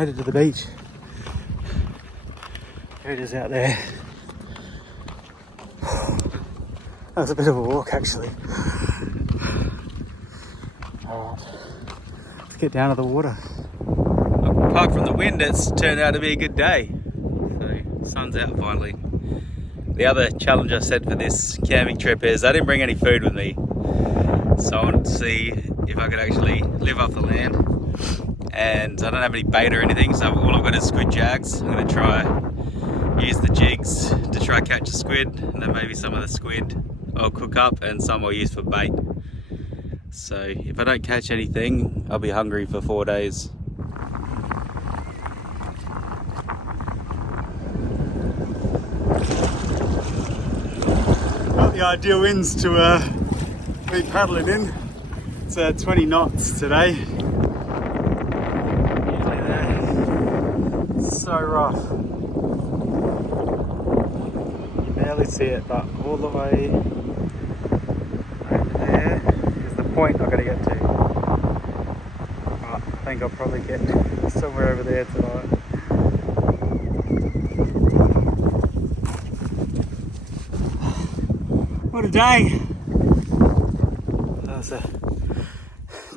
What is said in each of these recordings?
made it to the beach. There it is out there. That was a bit of a walk actually. Alright, let's get down to the water. Apart from the wind, it's turned out to be a good day. So, sun's out finally. The other challenge I set for this camping trip is I didn't bring any food with me. So I wanted to see if I could actually live off the land. And I don't have any bait or anything, so all I've got is squid jags. I'm going to try use the jigs to try catch a squid, and then maybe some of the squid I'll cook up and some I'll use for bait. So if I don't catch anything, I'll be hungry for 4 days. Not the ideal winds to be paddling in. It's 20 knots today. Usually there. It's so rough. You barely see it, but all the way over there is the point I've got to get to. But I think I'll probably get somewhere over there tonight. What a day! That was a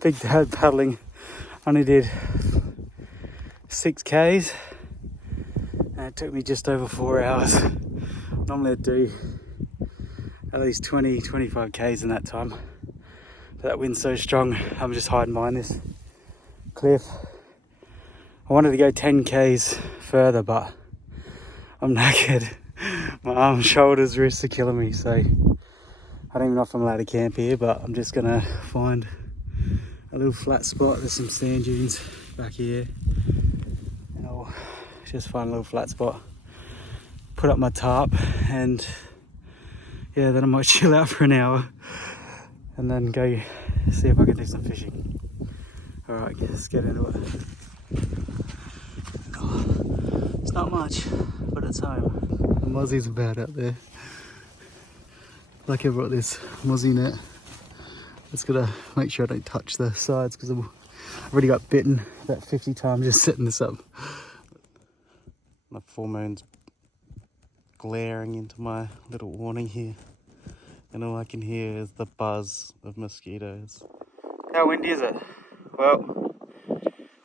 big day paddling. Only did 6 Ks and it took me just over 4 hours. Normally I do at least 20-25 Ks in that time. But that wind's so strong, I'm just hiding behind this cliff. I wanted to go 10 Ks further, but I'm naked. My arms, shoulders, wrists are killing me, so I don't even know if I'm allowed to camp here, but I'm just gonna find a little flat spot. There's some sand dunes back here, and I'll just find a little flat spot, put up my tarp, and yeah, then I might chill out for an hour and then go see if I can do some fishing. Alright, let's get into it. Oh, it's not much, but it's home. The mozzies are bad out there. Like I brought this mozzie net. Just gotta make sure I don't touch the sides because I've already got bitten about 50 times just setting this up. The full moon's glaring into my little awning here, and all I can hear is the buzz of mosquitoes. How windy is it? Well,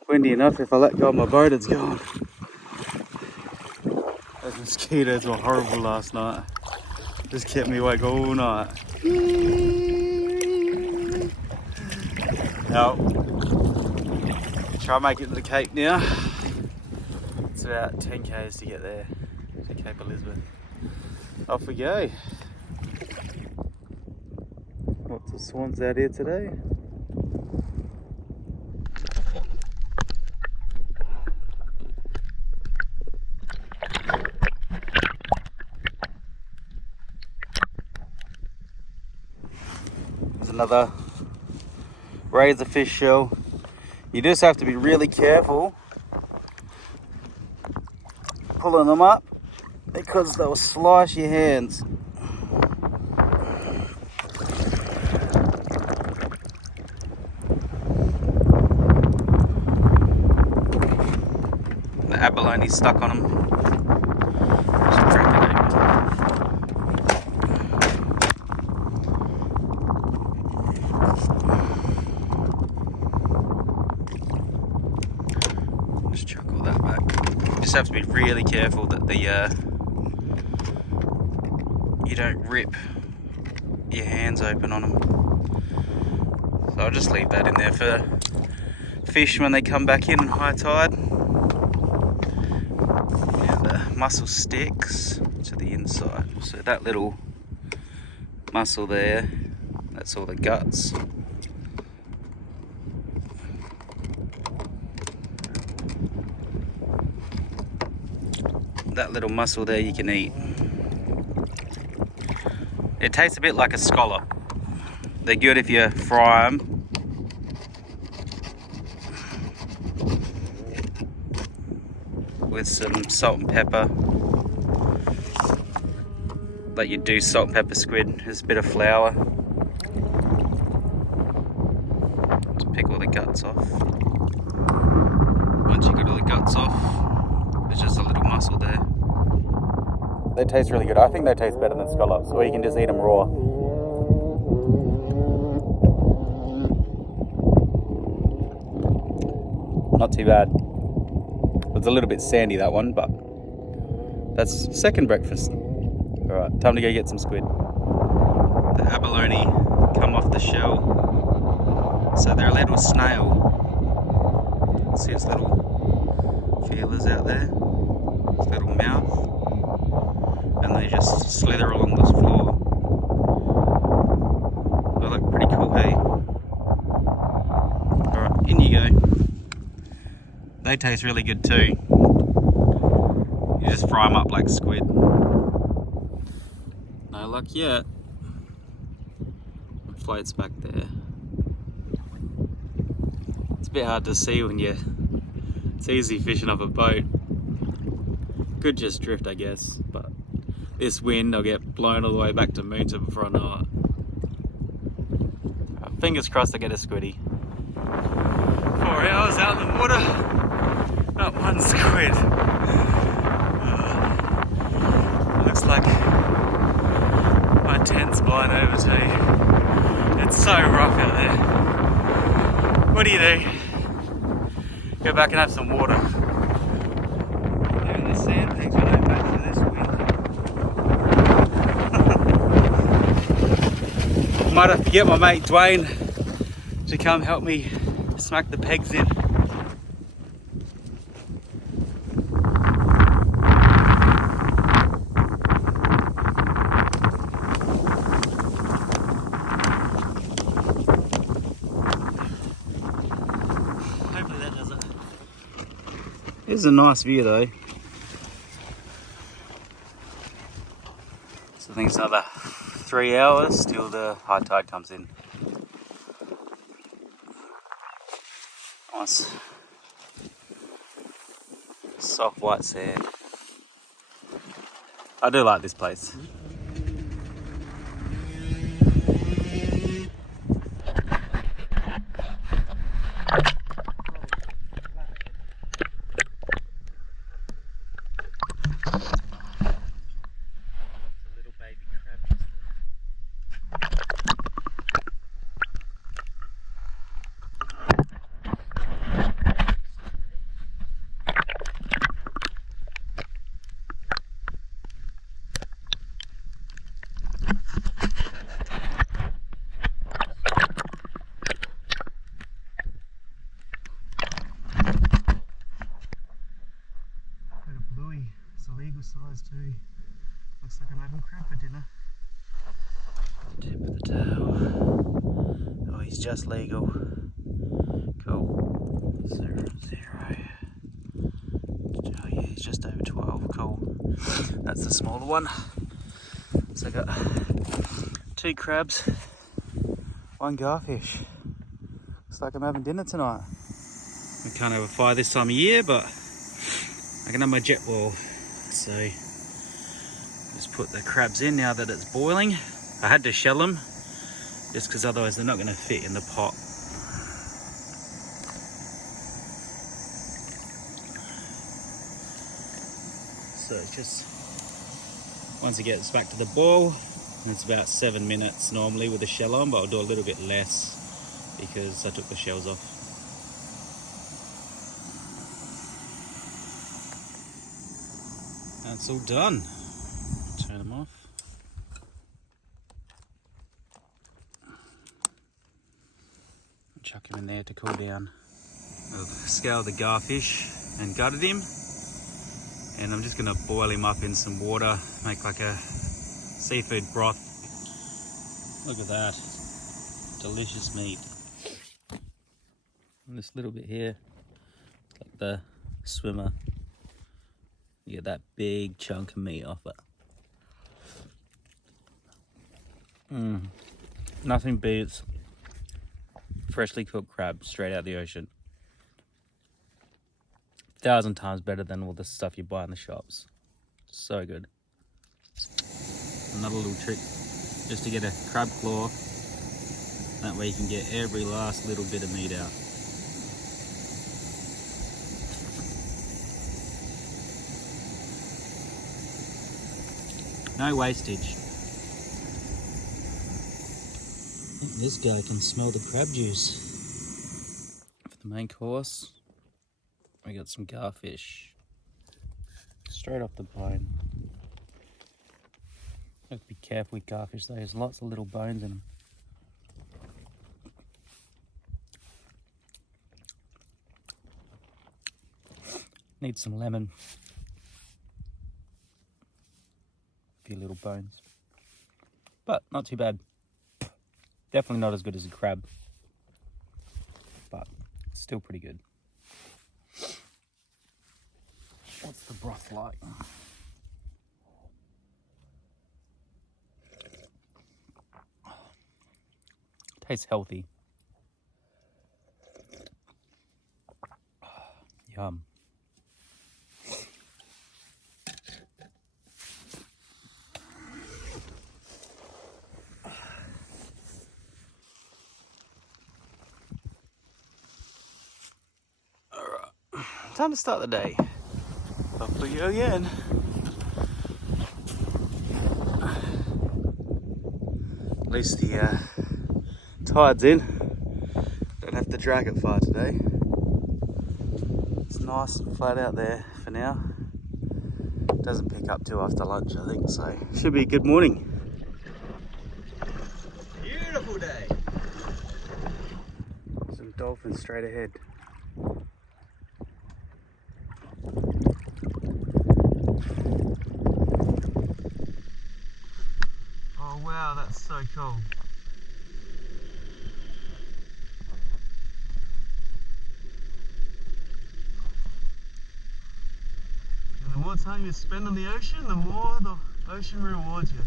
windy enough. If I let go of my boat, it's gone. Those mosquitoes were horrible last night. Just kept me awake all night. Now, try and make it to the Cape now. It's about 10 Ks to get there, to Cape Elizabeth. Off we go. Lots of swans out here today. There's another razorfish shell. You just have to be really careful pulling them up because they'll slice your hands. The abalone's stuck on them. Just crack it open. Just chuck all that back. You just have to be really careful that the you don't rip your hands open on them. So I'll just leave that in there for fish when they come back in high tide. Now the mussel sticks to the inside. So that little mussel there, that's all the guts. That little mussel there you can eat. It tastes a bit like a scallop. They're good if you fry them. With some salt and pepper. Like you do salt and pepper squid, just a bit of flour. Just pick all the guts off. once you got all the guts off, there's just a little muscle there. They taste really good. I think they taste better than scallops, or you can just eat them raw. Not too bad. It's a little bit sandy, that one, but that's second breakfast. Alright, time to go get some squid. The abalone come off the shell. So they're a little snail. See its little feelers out there? Its little mouth. And they just slither along this floor. They look pretty cool, hey? Alright, in you go. They taste really good too. You just fry them up like squid. No luck yet. It floats back there. It's a bit hard to see when it's easy fishing off a boat. Could just drift, I guess, but this wind, I'll get blown all the way back to Moonta before I know it. Fingers crossed I get a squiddy. 4 hours out in the water, not one squid. Looks like my tent's blown over too. It's so rough out there. What do? Go back and have some water. They're in the sandbags when I back to this wind. Might have to get my mate Dwayne to come help me smack the pegs in. Hopefully that does it. Here's a nice view though. So I think it's another 3 hours till the high tide comes in. Nice soft white sand. I do like this place. Size too. Looks like I'm having crab for dinner. Tip of the tail. Oh, he's just legal. Cool. 0, 0. Oh yeah, he's just over 12. Cool. That's the smaller one. So I got 2 crabs, 1 garfish. Looks like I'm having dinner tonight. I can't have a fire this time of year, but I can have my jet ball. So just put the crabs in now that it's boiling. I had to shell them just because otherwise they're not going to fit in the pot. So it's just, once it gets back to the boil, it's about 7 minutes normally with the shell on, but I'll do a little bit less because I took the shells off. That's all done. Turn them off. Chuck him in there to cool down. I've scaled the garfish and gutted him, and I'm just going to boil him up in some water, make like a seafood broth. Look at that, delicious meat. And this little bit here, like the swimmer. You get that big chunk of meat off it. Nothing beats freshly cooked crab straight out of the ocean. 1,000 times better than all the stuff you buy in the shops. So good. Another little trick, just to get a crab claw. That way you can get every last little bit of meat out. No wastage. I think this guy can smell the crab juice. For the main course, we got some garfish. Straight off the bone. Have to be careful with garfish though, there's lots of little bones in them. Need some lemon. A few little bones. But not too bad. Definitely not as good as a crab. But still pretty good. What's the broth like? Tastes healthy. Yum. Time to start the day. Off we go again. At least the tide's in. Don't have to drag it far today. It's nice and flat out there for now. Doesn't pick up till after lunch, I think, so should be a good morning. Beautiful day. Some dolphins straight ahead. Oh wow, that's so cool. And the more time you spend on the ocean, the more the ocean rewards you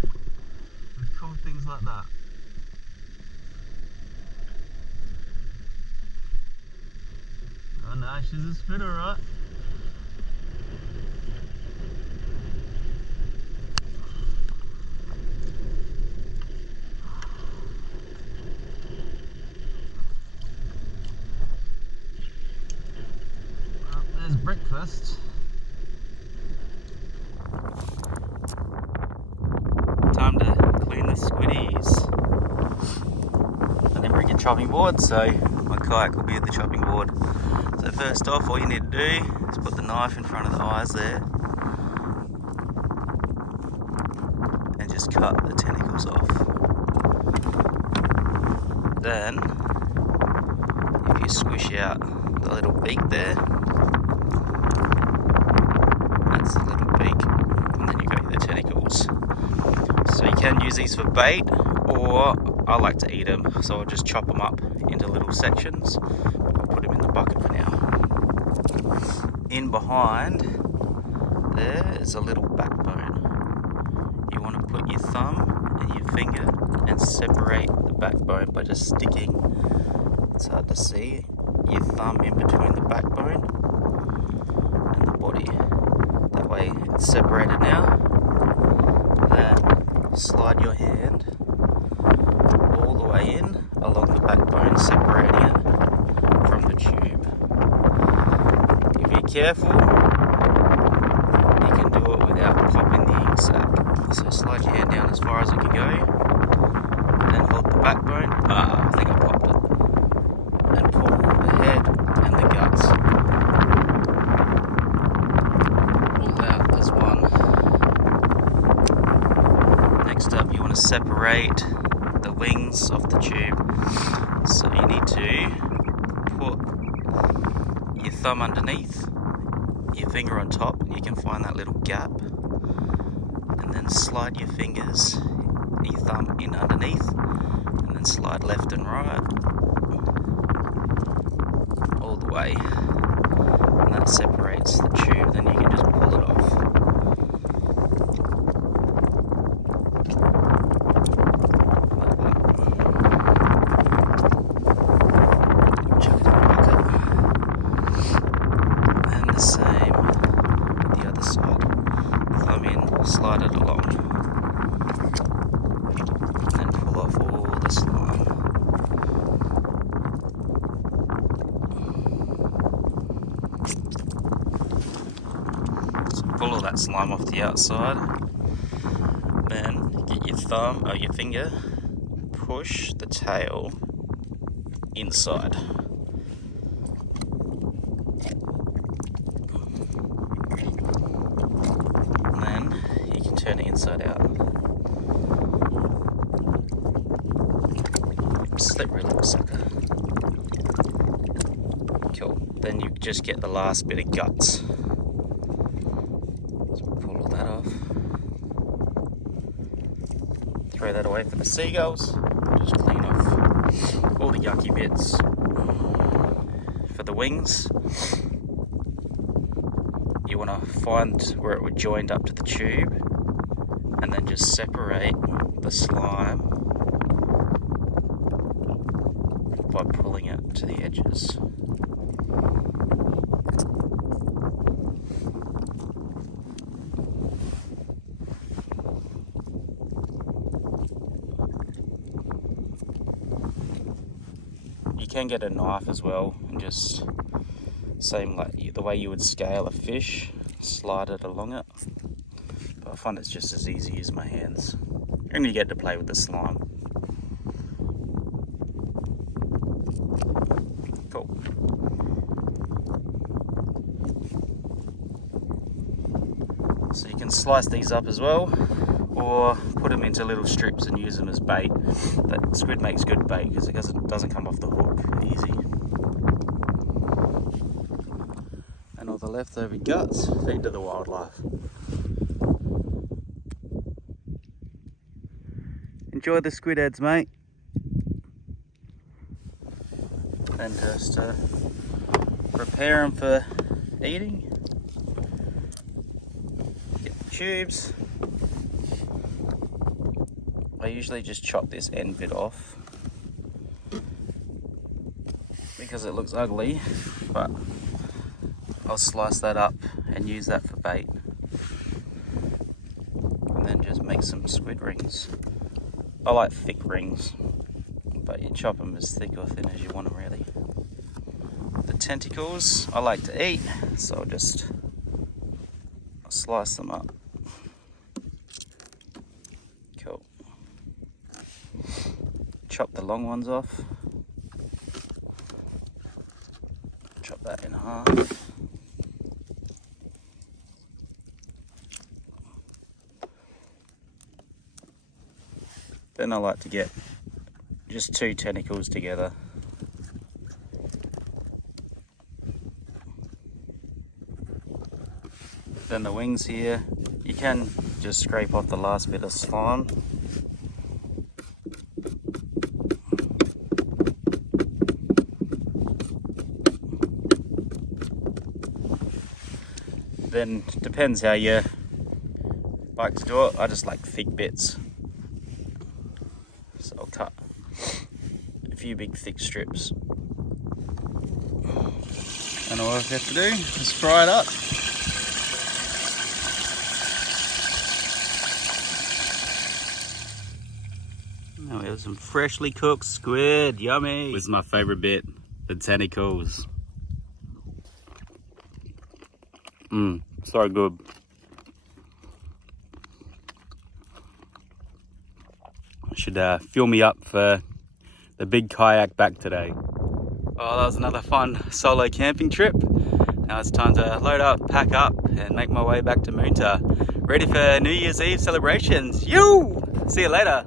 with cool things like that. Oh no, she's a spitter, right? Well, there's breakfast. Time to clean the squiddies. I didn't bring a chopping board, so my kayak will be at the chopping board. So first off, all you need to do is put the knife in front of the eyes there and just cut the tentacles off. Then, if you squish out the little beak there, that's the little beak, and then you got the tentacles. So you can use these for bait, or I like to eat them, so I'll just chop them up into little sections. I'll put them in the bucket for now. In behind there is a little backbone. You want to put your thumb and your finger and separate the backbone by just sticking, it's hard to see, your thumb in between the backbone and the body. That way it's separated now. Then slide your hand all the way in along the backbone, separating it from the tube. If you're careful, you can do it without popping the ink sac. So slide your hand down as far as it can go, and then hold the backbone. I think I popped it. And pull the head and the guts all out as one. Next up, you want to separate the wings of the tube. So you need to put your thumb underneath, your finger on top, and you can find that little gap, and then slide your fingers, your thumb in underneath, and then slide left and right all the way, and that separates the tube. Then you can just pull it off. Slide it along and pull off all the slime. So pull all that slime off the outside. thumb or your finger, push the tail inside. And then you can turn it inside out. Slippery little sucker. Cool. Then you just get the last bit of guts. So pull all that off. Throw that away for the seagulls. Just clean off all the yucky bits. For the wings, you want to find where it would join up to the tube and then just separate the slime by pulling it to the edges. You can get a knife as well and just, same like the way you would scale a fish, slide it along it. But I find it's just as easy as my hands. And you get to play with the slime. Cool. So you can slice these up as well, or put them into little strips and use them as bait. That squid makes good bait because it doesn't come off the hook easy. And all the leftover guts feed to the wildlife. Enjoy the squid heads, mate. And just prepare them for eating. Get the tubes. I usually just chop this end bit off because it looks ugly, but I'll slice that up and use that for bait. And then just make some squid rings. I like thick rings, but you chop them as thick or thin as you want them really. The tentacles I like to eat, so I'll slice them up. Cool. Chop the long ones off. Chop that in half. Then I like to get just 2 tentacles together. Then the wings here, you can just scrape off the last bit of slime. Then depends how you like to do it. I just like thick bits. So I'll cut a few big thick strips. And all I have to do is fry it up. Now we have some freshly cooked squid, yummy. This is my favorite bit, the tentacles. So good. I should fuel me up for the big kayak back today. Oh, that was another fun solo camping trip. Now it's time to load up, pack up, and make my way back to Moonta. Ready for New Year's Eve celebrations. Yoo! See you later.